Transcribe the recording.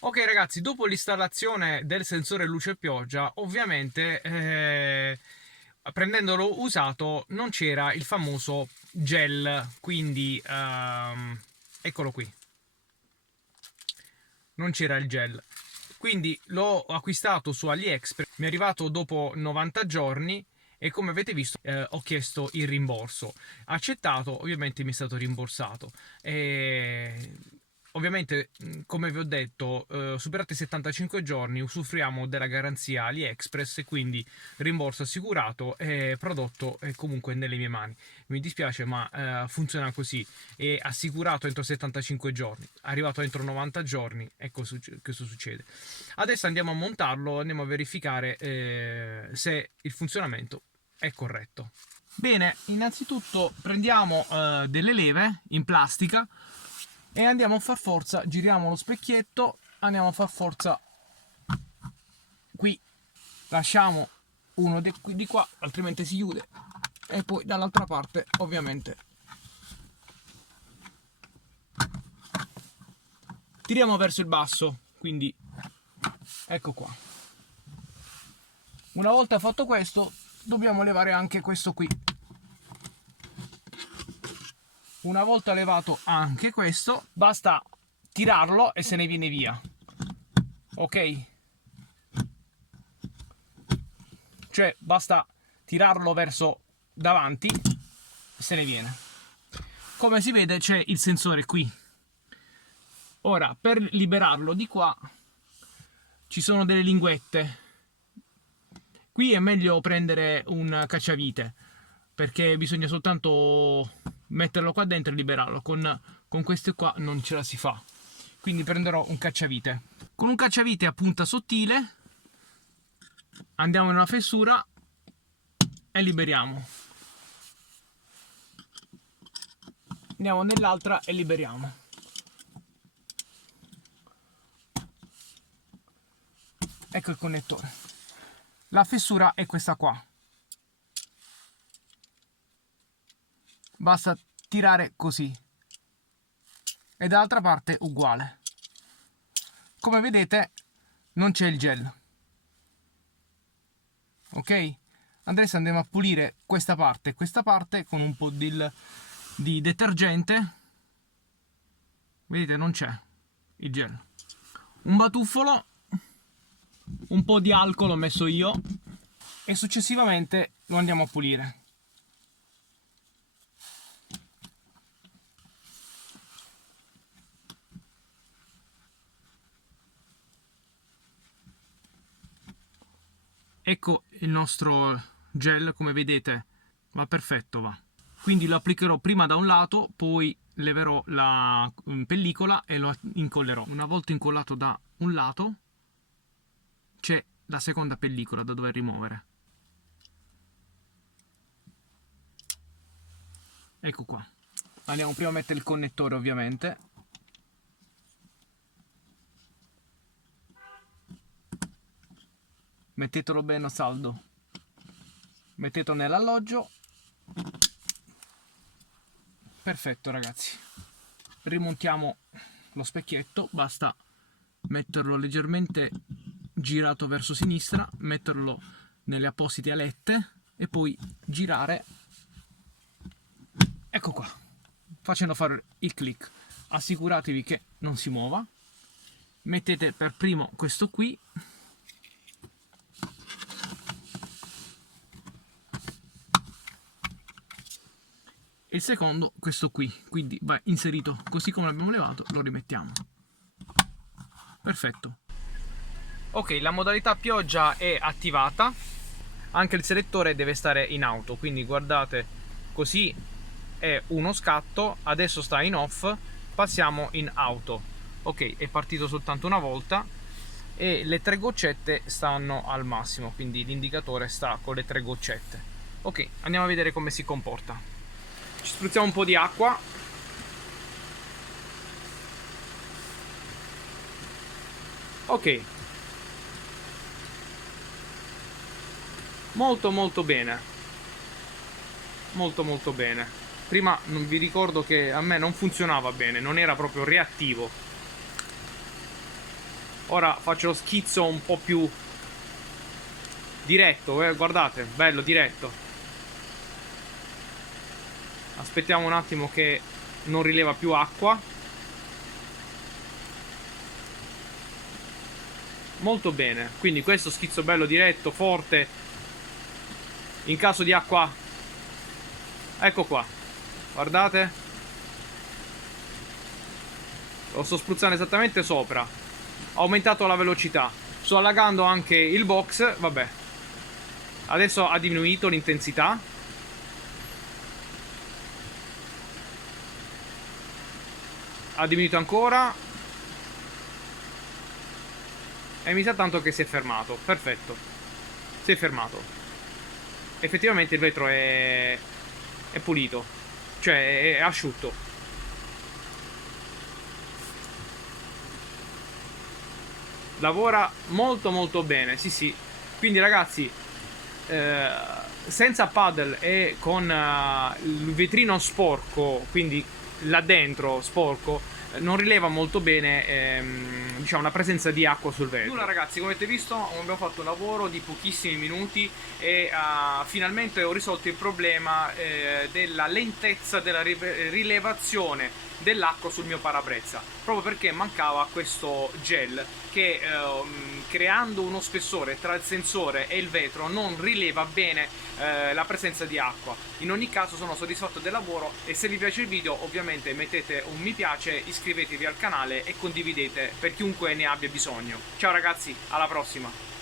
Ok ragazzi, dopo l'installazione del sensore luce pioggia, ovviamente prendendolo usato non c'era il famoso gel, quindi eccolo qui, non c'era il gel. Quindi l'ho acquistato su AliExpress, mi è arrivato dopo 90 giorni e come avete visto ho chiesto il rimborso. Accettato, ovviamente mi è stato rimborsato. E ovviamente, come vi ho detto, superati i 75 giorni usufruiamo della garanzia AliExpress e quindi rimborso assicurato e prodotto è comunque nelle mie mani. Mi dispiace, ma funziona così. È assicurato entro 75 giorni, arrivato entro 90 giorni, ecco questo succede. Adesso andiamo a montarlo, andiamo a verificare se il funzionamento è corretto. Bene, innanzitutto prendiamo delle leve in plastica e andiamo a far forza, giriamo lo specchietto, andiamo a far forza qui, lasciamo uno di qua, altrimenti si chiude, e poi dall'altra parte ovviamente tiriamo verso il basso, quindi ecco qua. Una volta fatto questo dobbiamo levare anche questo qui. Una volta levato anche questo basta tirarlo e se ne viene via, ok? Cioè basta tirarlo verso davanti e se ne viene. Come si vede c'è il sensore qui. Ora per liberarlo di qua ci sono delle linguette. Qui è meglio prendere un cacciavite perché bisogna soltanto metterlo qua dentro e liberarlo. Con queste qua non ce la si fa. Quindi prenderò un cacciavite. Con un cacciavite a punta sottile andiamo in una fessura e liberiamo. Andiamo nell'altra e liberiamo. Ecco il connettore. La fessura è questa qua. Basta tirare così. E dall'altra parte uguale. Come vedete non c'è il gel. Ok? Adesso andiamo a pulire questa parte e questa parte con un po' di detergente. Vedete, non c'è il gel. Un batuffolo, un po' di alcol ho messo io e successivamente lo andiamo a pulire. Ecco il nostro gel, come vedete va perfetto, va. Quindi lo applicherò prima da un lato, poi leverò la pellicola e lo incollerò. Una volta incollato da un lato c'è la seconda pellicola da dover rimuovere. Ecco qua. Andiamo prima a mettere il connettore ovviamente. Mettetelo bene a saldo. Mettetelo nell'alloggio. Perfetto ragazzi. Rimontiamo lo specchietto, basta metterlo leggermente girato verso sinistra, metterlo nelle apposite alette e poi girare, ecco qua, facendo fare il click. Assicuratevi che non si muova, mettete per primo questo qui, e il secondo questo qui, quindi va inserito così come l'abbiamo levato, lo rimettiamo. Perfetto. Ok, la modalità pioggia è attivata, anche il selettore deve stare in auto, quindi guardate, così è uno scatto, adesso sta in off, passiamo in auto. Ok, è partito soltanto una volta e le 3 goccette stanno al massimo, quindi l'indicatore sta con le 3 goccette. Ok, andiamo a vedere come si comporta. Ci spruzziamo un po' di acqua. Ok, molto bene, molto bene. Prima non vi ricordo che a me non funzionava bene, non era proprio reattivo. Ora faccio lo schizzo un po' più diretto, guardate, bello diretto. Aspettiamo un attimo che non rileva più acqua. Molto bene, quindi questo schizzo bello diretto, forte. In caso di acqua, ecco qua, guardate, lo sto spruzzando esattamente sopra. Ho aumentato la velocità, sto allagando anche il box, vabbè. Adesso ha diminuito l'intensità. Ha diminuito ancora. E mi sa tanto che si è fermato. Perfetto. Si è fermato. Effettivamente il vetro è pulito. Cioè è asciutto. Lavora molto molto bene. Sì sì. Quindi ragazzi, senza paddle e con il vetrino sporco, quindi là dentro sporco, non rileva molto bene diciamo la presenza di acqua sul vetro. Nulla ragazzi, come avete visto abbiamo fatto un lavoro di pochissimi minuti e finalmente ho risolto il problema della lentezza della rilevazione dell'acqua sul mio parabrezza, proprio perché mancava questo gel che creando uno spessore tra il sensore e il vetro non rileva bene la presenza di acqua. In ogni caso sono soddisfatto del lavoro e se vi piace il video ovviamente mettete un mi piace, iscrivetevi al canale e condividete per chiunque ne abbia bisogno. Ciao ragazzi, alla prossima!